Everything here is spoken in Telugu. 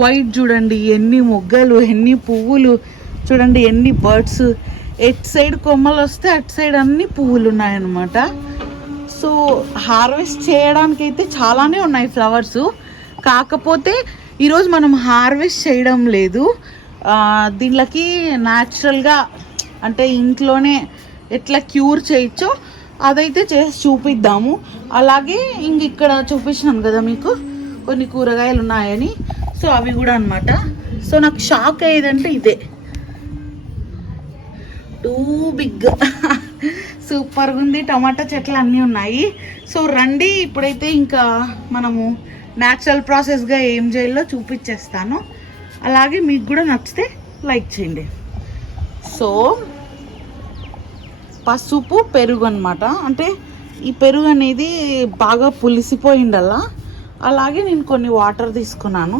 వైట్ చూడండి, ఎన్ని మొగ్గలు, ఎన్ని పువ్వులు చూడండి, ఎన్ని బర్డ్స్. ఎట్ సైడ్ కొమ్మలు వస్తే అటు సైడ్ అన్ని పువ్వులు ఉన్నాయన్నమాట. సో హార్వెస్ట్ చేయడానికి అయితే చాలానే ఉన్నాయి ఫ్లవర్స్. కాకపోతే ఈరోజు మనం హార్వెస్ట్ చేయడం లేదు. దీనికి న్యాచురల్గా అంటే ఇంట్లోనే ఎట్లా క్యూర్ చేయొచ్చో అదైతే చేసి చూపిద్దాము. అలాగే ఇక్కడ చూపించినాను కదా మీకు కొన్ని కూరగాయలు ఉన్నాయని, సో అవి కూడా అనమాట. సో నాకు షాక్ అయ్యేదంటే ఇదే, టూ బిగ్ సూపర్గా ఉంది. టమాటా చెట్లు అన్నీ ఉన్నాయి. సో రండి, ఇప్పుడైతే ఇంకా మనము న్యాచురల్ ప్రాసెస్గా ఏం చేయాలో చూపించేస్తాను. అలాగే మీకు కూడా నచ్చితే లైక్ చేయండి. సో పసుపు, పెరుగు అనమాట. అంటే ఈ పెరుగు అనేది బాగా పులిసిపోయిండల్లా. అలాగే నేను కొన్ని వాటర్ తీసుకున్నాను.